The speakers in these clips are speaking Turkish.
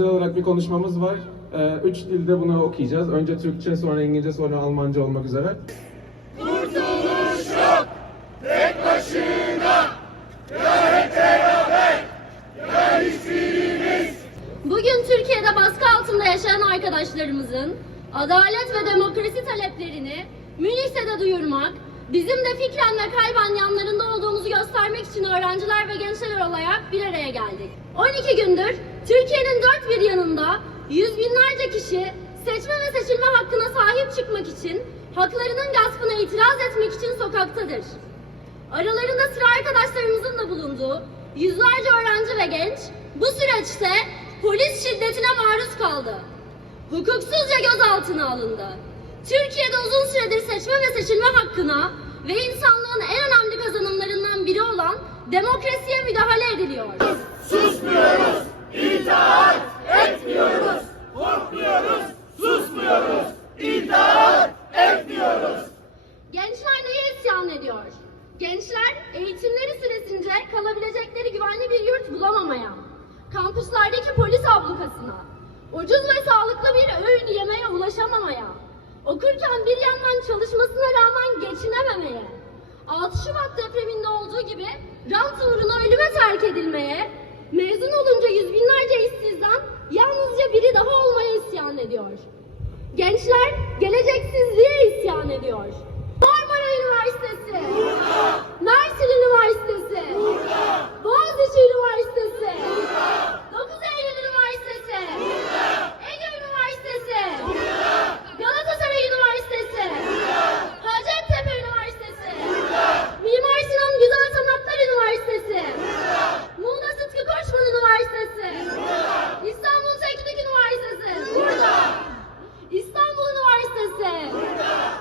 öğrenciler olarak bir konuşmamız var. Ee, üç dilde bunu okuyacağız. Önce Türkçe, sonra İngilizce, sonra Almanca olmak üzere. Bugün Türkiye'de baskı altında yaşayan arkadaşlarımızın adalet ve demokrasi taleplerini Münih'te duyurmak, bizim de fikren ve kalben yanlarında olduğumuzu göstermek için öğrenciler ve gençler olarak bir araya geldik. 12 gündür Türkiye'nin dört bir yanında yüz binlerce kişi seçme ve seçilme hakkına sahip çıkmak için, haklarının gaspına itiraz etmek için sokaktadır. Aralarında sıra arkadaşlarımızın da bulunduğu yüzlerce öğrenci ve genç bu süreçte polis şiddetine maruz kaldı. Hukuksuzca gözaltına alındı. Türkiye'de uzun süredir seçme ve seçilme hakkına ve insanlığın en önemli kazanımlarından biri olan demokrasiye müdahale ediliyor. Gençler neye isyan ediyor? Gençler eğitimleri süresince kalabilecekleri güvenli bir yurt bulamamaya, kampüslerdeki polis ablukasına, ucuz ve sağlıklı bir öğün yemeğe ulaşamamaya, okurken bir yandan çalışmasına rağmen geçinememeye, 6 Şubat depreminde olduğu gibi rant uğruna ölüme terk edilmeye, mezun olunca yüz binlerce işsizden yalnızca biri daha olmaya isyan ediyor. Gençler geleceksizliğe isyan ediyor.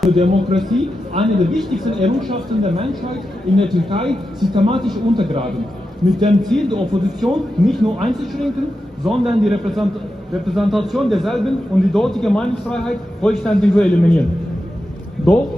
Für Demokratie eine der wichtigsten Errungenschaften der Menschheit in der Türkei systematisch untergraben. Mit dem Ziel, die Opposition nicht nur einzuschränken, sondern die Repräsent Repräsentation derselben und die dortige Meinungsfreiheit vollständig zu eliminieren. Doch